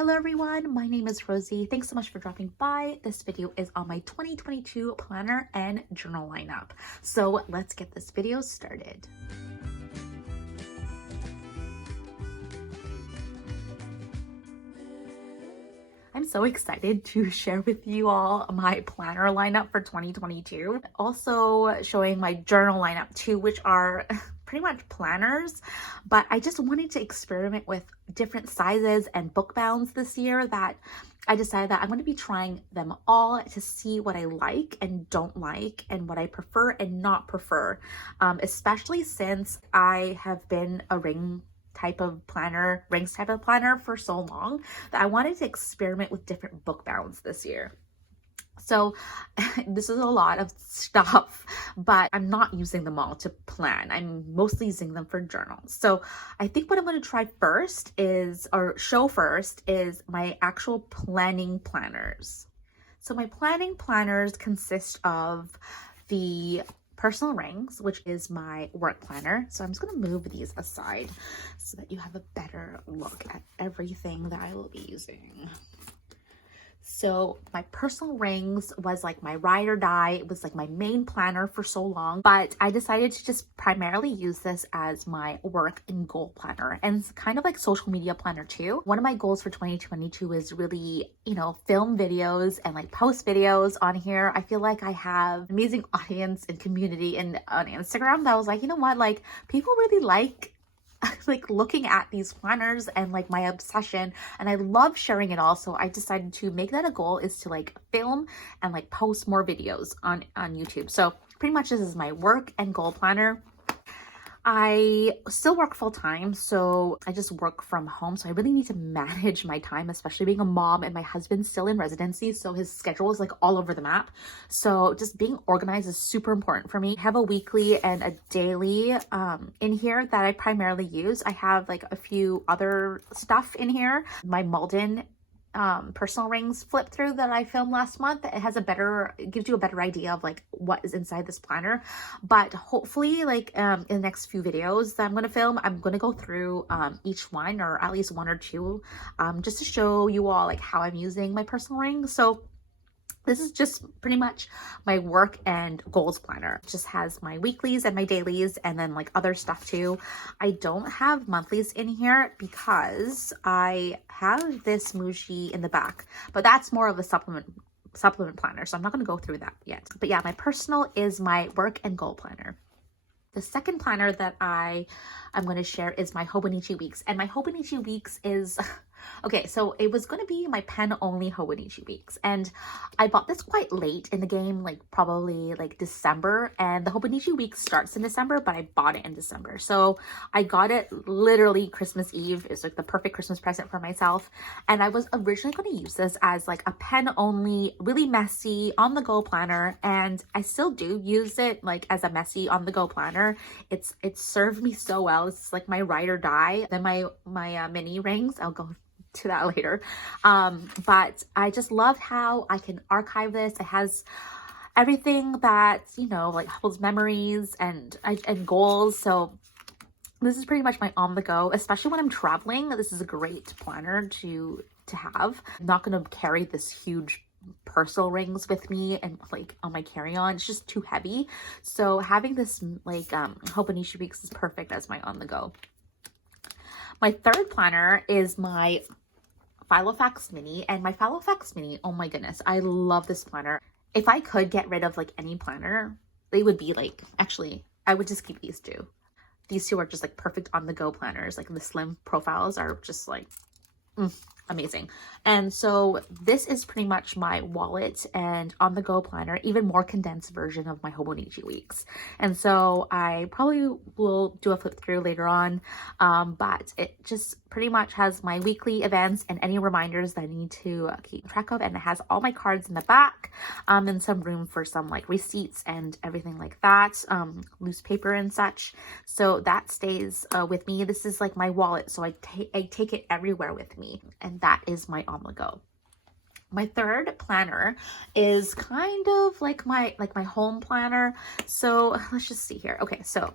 Hello everyone, my name is Rosie. Thanks so much for dropping by. This video is on my 2022 planner and journal lineup. So let's get this video started. I'm so excited to share with you all my planner lineup for 2022. Also showing my journal lineup too, which are pretty much planners, but I just wanted to experiment with different sizes and book bounds this year that I decided that I'm going to be trying them all to see what I like and don't like and what I prefer and not prefer, especially since I have been a rings type of planner for so long that I wanted to experiment with different book bounds this year. So this is a lot of stuff, but I'm not using them all to plan. I'm mostly using them for journals. So I think what I'm going to try first is, or show first, is my actual planning planners. So my planning planners consist of the personal rings, which is my work planner. So I'm just going to move these aside so that you have a better look at everything that I will be using. So my personal rings was like my ride or die. It was like my main planner for so long, but I decided to just primarily use this as my work and goal planner and kind of like social media planner too. One of my goals for 2022 is really, film videos and like post videos on here. I feel like I have an amazing audience and community on Instagram that was like, you know what, like people really like looking at these planners and like my obsession, and I love sharing it all. So I decided to make that a goal, is to like film and like post more videos on YouTube. So pretty much this is my work and goal planner. I still work full time, so I just work from home. So I really need to manage my time, especially being a mom, and my husband's still in residency. So his schedule is like all over the map. So just being organized is super important for me. I have a weekly and a daily in here that I primarily use. I have like a few other stuff in here. My Malden personal rings flip through that I filmed last month. It gives you a better idea of like what is inside this planner. But hopefully like in the next few videos that I'm going to film, I'm going to go through each one, or at least one or two, just to show you all like how I'm using my personal rings. So this is just pretty much my work and goals planner. It just has my weeklies and my dailies and then like other stuff too. I don't have monthlies in here because I have this Muji in the back, but that's more of a supplement planner. So I'm not going to go through that yet. But yeah, my personal is my work and goal planner. The second planner that I'm going to share is my Hobonichi Weeks. And my Hobonichi Weeks is, okay, so it was going to be my pen only Hobonichi Weeks. And I bought this quite late in the game, like probably like December. And the Hobonichi Weeks starts in December, but I bought it in December. So I got it literally Christmas Eve. It's like the perfect Christmas present for myself. And I was originally going to use this as like a pen only, really messy on the go planner. And I still do use it like as a messy on the go planner. It's served me so well. It's like my ride or die. Then my mini rings, I'll go to that later. But I just love how I can archive this. It has everything that, like holds memories and goals. So this is pretty much my on the go, especially when I'm traveling. This is a great planner to have. I'm not going to carry this huge personal rings with me and like on my carry-on. It's just too heavy. So having this like Hobonichi Weeks is perfect as my on the go. My third planner is my Filofax Mini, and my Filofax Mini, oh my goodness, I love this planner. If I could get rid of like any planner, they would be like, actually, I would just keep these two. These two are just like perfect on the go planners. Like the slim profiles are just like amazing. And so this is pretty much my wallet and on the go planner, even more condensed version of my Hobonichi Weeks. And so I probably will do a flip through later on, but it just pretty much has my weekly events and any reminders that I need to keep track of. And it has all my cards in the back, and some room for some like receipts and everything like that, loose paper and such. So that stays with me. This is like my wallet, so I take it everywhere with me, and that is my on the go. My third planner is kind of like my home planner. So let's just see here. Okay, so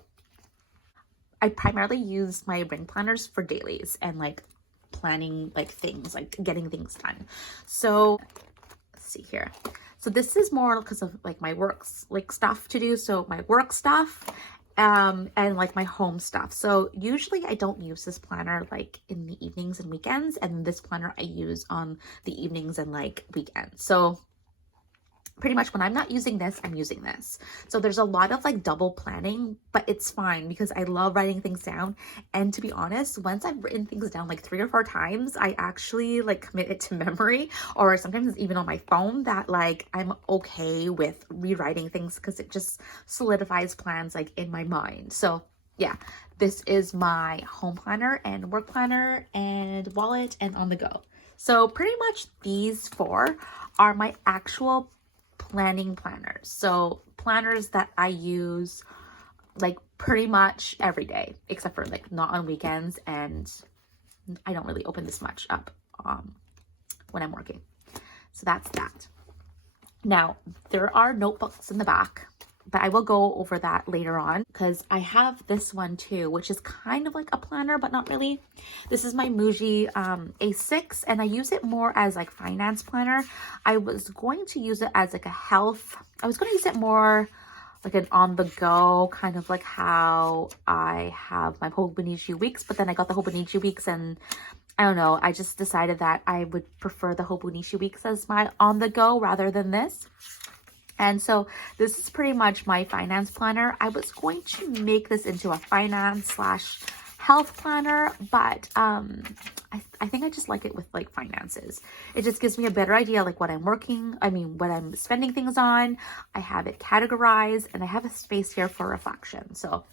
I primarily use my ring planners for dailies and like planning like things, like getting things done. So let's see here. So this is more because of like my works, like stuff to do. So my work stuff, and like my home stuff. So usually I don't use this planner like in the evenings and weekends, and this planner I use on the evenings and like weekends. So pretty much when I'm not using this, I'm using this. So there's a lot of like double planning, but it's fine because I love writing things down. And to be honest, once I've written things down like 3 or 4 times, I actually like commit it to memory, or sometimes even on my phone, that like I'm okay with rewriting things because it just solidifies plans like in my mind. So yeah, this is my home planner and work planner and wallet and on the go. So pretty much these 4 are my actual planning planners. So planners that I use like pretty much every day, except for like not on weekends, and I don't really open this much up when I'm working. So that's that. Now there are notebooks in the back, but I will go over that later on because I have this one too, which is kind of like a planner, but not really. This is my Muji A6, and I use it more as like finance planner. I was going to use it as like a health. I was going to use it more like an on-the-go, kind of like how I have my Hobonichi weeks, but then I got the Hobonichi weeks and I don't know, I just decided that I would prefer the Hobonichi weeks as my on-the-go rather than this. And so this is pretty much my finance planner. I was going to make this into a finance / health planner, but I think I just like it with like finances. It just gives me a better idea like what I'm what I'm spending things on. I have it categorized and I have a space here for reflection. So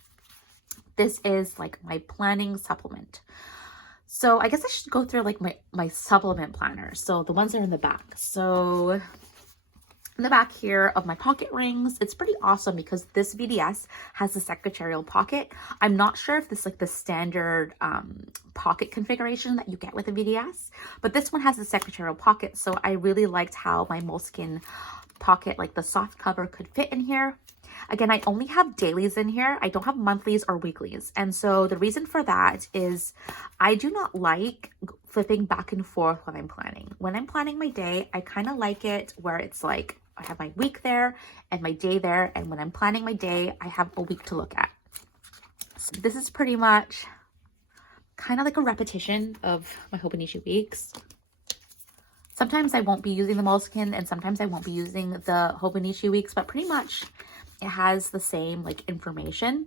this is like my planning supplement. So I guess I should go through like my supplement planners. So the ones that are in the back. So in the back here of my pocket rings, it's pretty awesome because this VDS has the secretarial pocket. I'm not sure if this is like the standard pocket configuration that you get with a VDS, but this one has the secretarial pocket. So I really liked how my Moleskine pocket, like the soft cover, could fit in here. Again, I only have dailies in here. I don't have monthlies or weeklies. And so the reason for that is I do not like flipping back and forth when I'm planning. When I'm planning my day, I kind of like it where it's like I have my week there and my day there. And when I'm planning my day, I have a week to look at. So this is pretty much kind of like a repetition of my Hobonichi weeks. Sometimes I won't be using the Moleskine and sometimes I won't be using the Hobonichi weeks, but pretty much it has the same like information.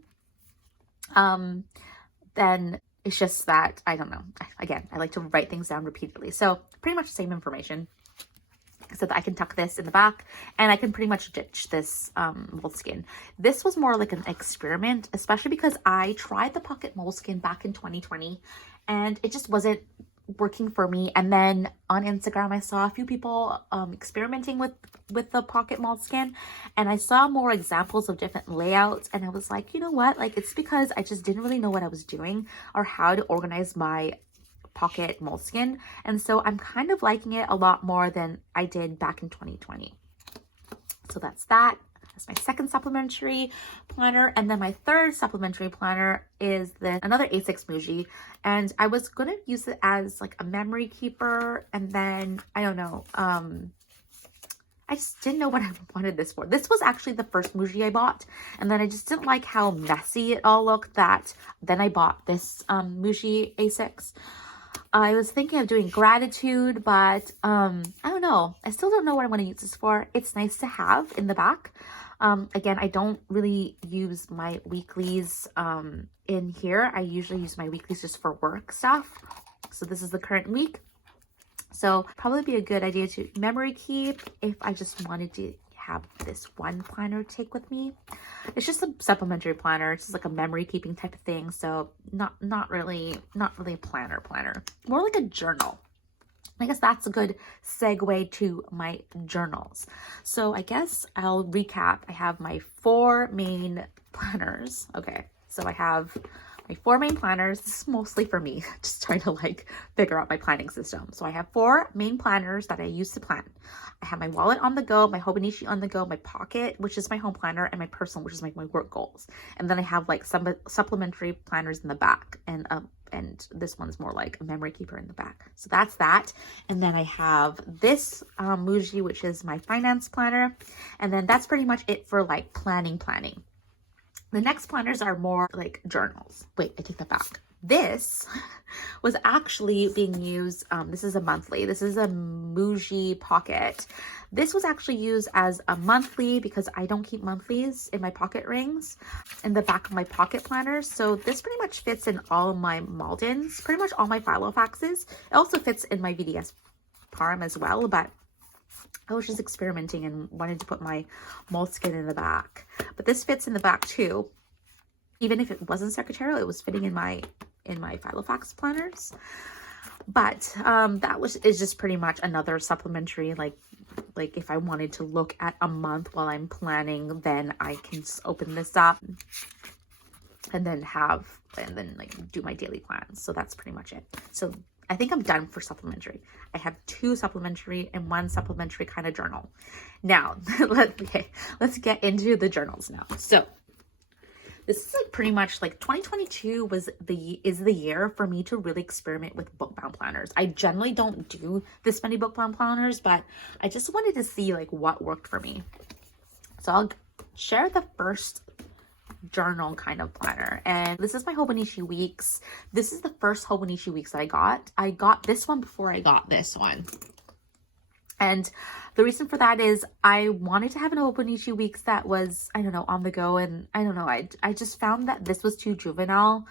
Then it's just that, I don't know. Again, I like to write things down repeatedly. So pretty much the same information. So that I can tuck this in the back and I can pretty much ditch this Moleskine. This was more like an experiment, especially because I tried the pocket Moleskine back in 2020 and it just wasn't working for me. And then on Instagram, I saw a few people experimenting with the pocket Moleskine, and I saw more examples of different layouts. And I was like, you know what? Like, it's because I just didn't really know what I was doing or how to organize my pocket Moleskine. And so I'm kind of liking it a lot more than I did back in 2020. So that's that. That's my second supplementary planner. And then my third supplementary planner is another A6 Muji. And I was going to use it as like a memory keeper. And then, I don't know, I just didn't know what I wanted this for. This was actually the first Muji I bought. And then I just didn't like how messy it all looked, that then I bought this Muji A6. I was thinking of doing gratitude, but I don't know. I still don't know what I want to use this for. It's nice to have in the back. Again, I don't really use my weeklies in here. I usually use my weeklies just for work stuff. So this is the current week. So probably be a good idea to memory keep if I just wanted to have this one planner to take with me. It's just a supplementary planner. It's just like a memory keeping type of thing. So not really a planner, more like a journal. I guess that's a good segue to my journals. So I guess I'll recap. I have my 4 main planners. Okay, so I have my 4 main planners. This is mostly for me, just trying to like figure out my planning system. So I have 4 main planners that I use to plan. I have my wallet on the go, my Hobonichi on the go, my pocket, which is my home planner, and my personal, which is like my work goals. And then I have like some supplementary planners in the back and and this one's more like a memory keeper in the back. So that's that. And then I have this Muji, which is my finance planner. And then that's pretty much it for like planning. The next planners are more like journals. Wait, I take that back. This was actually being used, this is a monthly. This is a Muji Pocket. This was actually used as a monthly because I don't keep monthlies in my pocket rings in the back of my pocket planners. So this pretty much fits in all of my Maldens, pretty much all my Filofaxes. It also fits in my VDS Parm as well, but I was just experimenting and wanted to put my Moleskine in the back. But this fits in the back too. Even if it wasn't secretarial, it was fitting in my Filofax planners. But that is just pretty much another supplementary, like if I wanted to look at a month while I'm planning, then I can just open this up and then like do my daily plans. So that's pretty much it. So I think I'm done for supplementary. I have 2 supplementary and 1 supplementary kind of journal. Now, let's get into the journals now. So this is like pretty much like 2022 is the year for me to really experiment with book bound planners. I generally don't do this many book bound planners, but I just wanted to see like what worked for me. So I'll share the first journal kind of planner, and this is my Hobonichi weeks. This is the first Hobonichi weeks that I got. I got this one before I got this one. And the reason for that is I wanted to have an Hobonichi weeks that was, I don't know, on the go. And I don't know, I just found that this was too juvenile,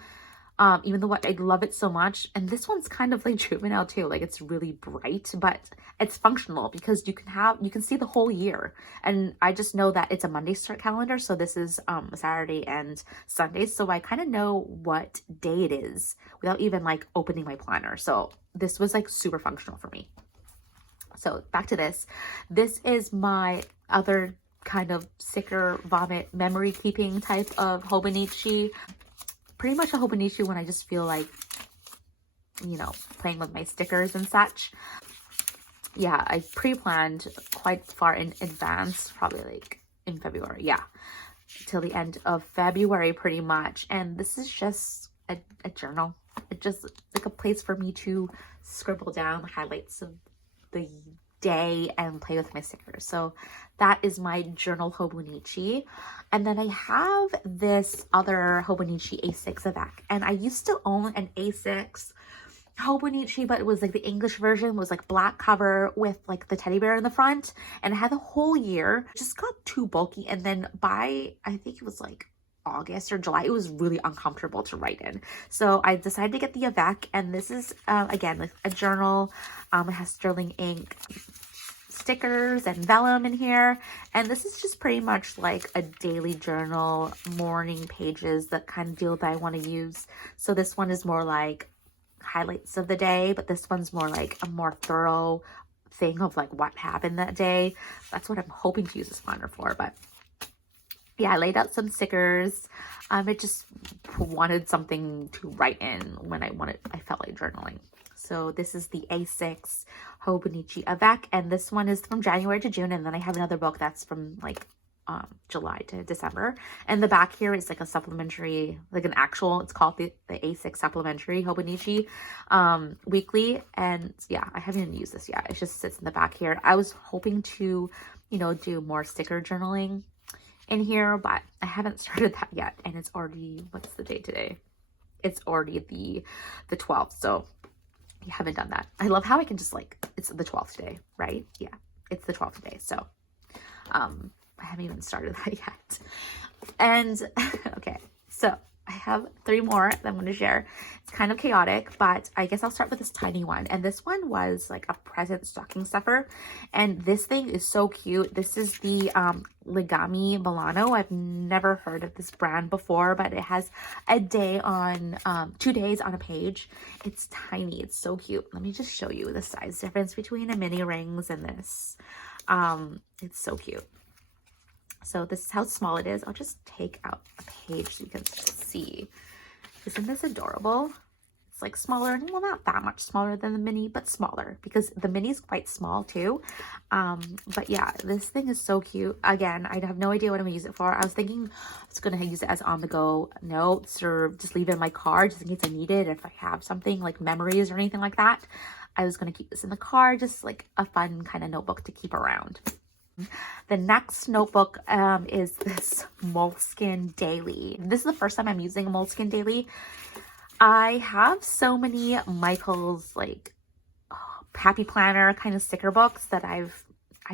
even though I love it so much. And this one's kind of like juvenile too. Like it's really bright, but it's functional because you can see the whole year. And I just know that it's a Monday start calendar. So this is Saturday and Sunday. So I kind of know what day it is without even like opening my planner. So this was like super functional for me. So back to this. This is my other kind of sticker vomit memory keeping type of Hobonichi. Pretty much a Hobonichi when I just feel like, you know, playing with my stickers and such. Yeah, I pre-planned quite far in advance, probably like in February. Yeah, till the end of February pretty much. And this is just a journal. It's just like a place for me to scribble down the highlights of the day and play with my stickers. So that is my journal Hobonichi. And then I have this other Hobonichi A6 Avec, and I used to own an A6 Hobonichi, but it was like the English version was like black cover with like the teddy bear in the front, and it had the whole year. It just got too bulky, and then by I think it was like August or July, it was really uncomfortable to write in. So I decided to get the Avec, and this is again like a journal. It has sterling ink stickers and vellum in here, and this is just pretty much like a daily journal, morning pages, that kind of deal that I want to use. So this one is more like highlights of the day, but this one's more like a more thorough thing of like what happened that day. That's what I'm hoping to use this planner for. But yeah, I laid out some stickers. I just wanted something to write in when I felt like journaling. So this is the A6 Hobonichi Avec, and this one is from January to June, and then I have another book that's from like July to December. And the back here is like a supplementary, like an actual, it's called the A6 Supplementary Hobonichi Weekly. And yeah, I haven't even used this yet. It just sits in the back here. I was hoping to, you know, do more sticker journaling in here, but I haven't started that yet. And it's already, what's the date today? It's already the 12th. So I haven't done that. I love how I can just like, it's the 12th today, right? Yeah, it's the 12th today. So I haven't even started that yet. And okay, so I have 3 more that I'm going to share. It's kind of chaotic, but I guess I'll start with this tiny one. And this one was like a present stocking stuffer. And this thing is so cute. This is the Legami Milano. I've never heard of this brand before, but it has a day on, 2 days on a page. It's tiny. It's so cute. Let me just show you the size difference between a mini rings and this. It's so cute. So this is how small it is. I'll just take out a page so you can see. Isn't this adorable? It's like smaller, well, not that much smaller than the mini, but smaller because the mini is quite small too. But yeah, this thing is so cute. Again, I have no idea what I'm gonna use it for. I was thinking I was gonna use it as on-the-go notes or just leave it in my car just in case I need it. If I have something like memories or anything like that, I was gonna keep this in the car, just like a fun kind of notebook to keep around. The next notebook is this Moleskine Daily. This is the first time I'm using a Moleskine Daily. I have so many Michael's like happy planner kind of sticker books that I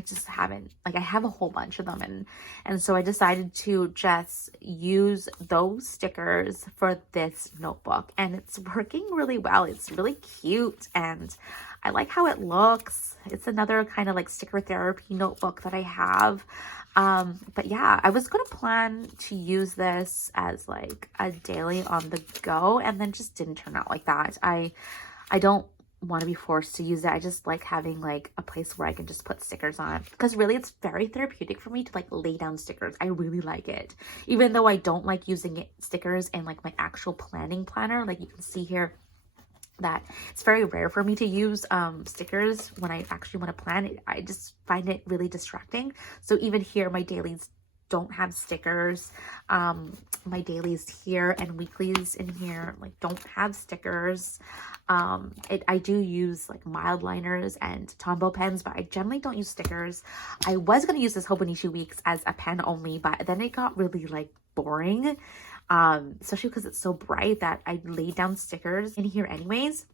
just haven't, like, I have a whole bunch of them, and so I decided to just use those stickers for this notebook, and it's working really well. It's really cute and I like how it looks. It's another kind of like sticker therapy notebook that I have. But yeah, I was gonna plan to use this as like a daily on the go, and then just didn't turn out like that. I don't want to be forced to use it. I just like having like a place where I can just put stickers on, because really it's very therapeutic for me to like lay down stickers. I really like it, even though I don't like using stickers in like my actual planning planner. Like you can see here that it's very rare for me to use stickers when I actually want to plan it. I just find it really distracting. So even here, my dailies don't have stickers. My dailies here and weeklies in here like don't have stickers. I do use like mild liners and Tombow pens, but I generally don't use stickers. I was going to use this Hobonichi Weeks as a pen only, but then it got really like boring, especially because it's so bright that I laid down stickers in here anyways.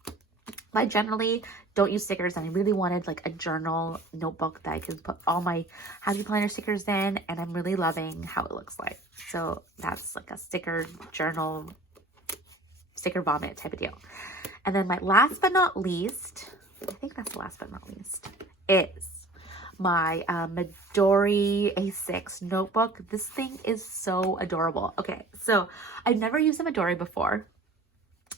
But I generally don't use stickers, and I really wanted like a journal notebook that I could put all my happy planner stickers in, and I'm really loving how it looks like. So that's like a sticker journal, sticker vomit type of deal. And then my last but not least, I think that's the last but not least, is my Midori A6 notebook. This thing is so adorable. Okay, so I've never used a Midori before.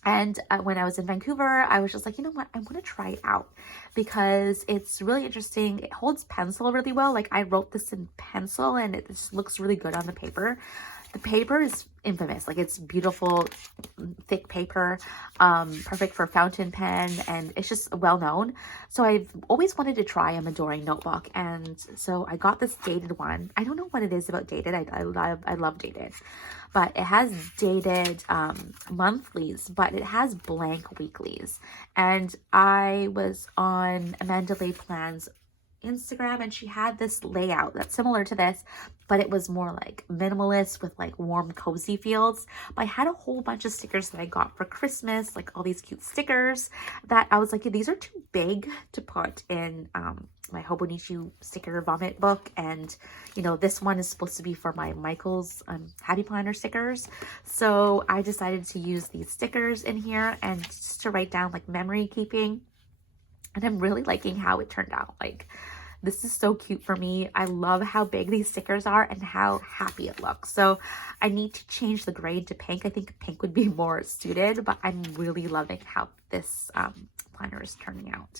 And when I was in Vancouver, I was just like, you know what, I want to try it out because it's really interesting. It holds pencil really well. Like I wrote this in pencil and it just looks really good on the paper. The paper is infamous. Like it's beautiful, thick paper, perfect for fountain pen, and it's just well known. So I've always wanted to try a Midori notebook, and so I got this dated one. I don't know what it is about dated. I love dated, but it has dated monthlies, but it has blank weeklies. And I was on MONHTLY Plan's Instagram, and she had this layout that's similar to this, but it was more like minimalist with like warm cozy feels. But I had a whole bunch of stickers that I got for Christmas, like all these cute stickers that I was like, these are too big to put in my Hobonichi sticker vomit book. And you know, this one is supposed to be for my Michael's happy planner stickers, so I decided to use these stickers in here and just to write down like memory keeping. And I'm really liking how it turned out. Like, this is so cute for me. I love how big these stickers are and how happy it looks. So I need to change the grade to pink. I think pink would be more suited, but I'm really loving how this planner is turning out.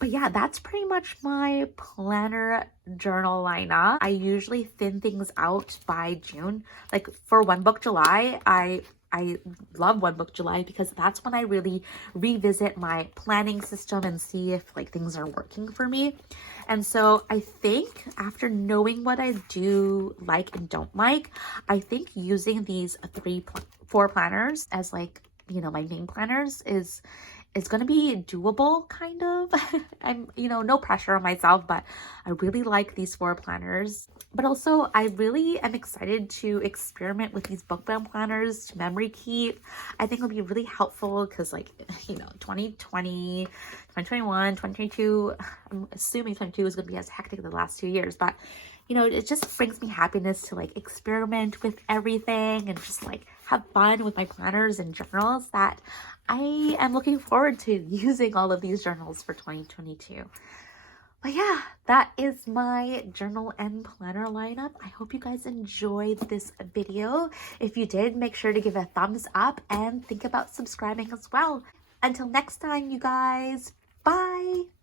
But yeah, that's pretty much my planner journal lineup. I usually thin things out by June. Like for One Book July, I love One Book July because that's when I really revisit my planning system and see if like things are working for me. And so I think after knowing what I do like and don't like, I think using these 4 planners as like, you know, my main planners is going to be doable, kind of. I'm, you know, no pressure on myself, but I really like these 4 planners. But also, I really am excited to experiment with these bookbound planners to memory keep. I think it'll be really helpful because, like, you know, 2020, 2021, 2022, I'm assuming 2022 is going to be as hectic as the last 2 years, but you know, it just brings me happiness to like experiment with everything and just like have fun with my planners and journals, that I am looking forward to using all of these journals for 2022. But yeah, that is my journal and planner lineup. I hope you guys enjoyed this video. If you did, make sure to give a thumbs up and think about subscribing as well. Until next time, you guys, bye!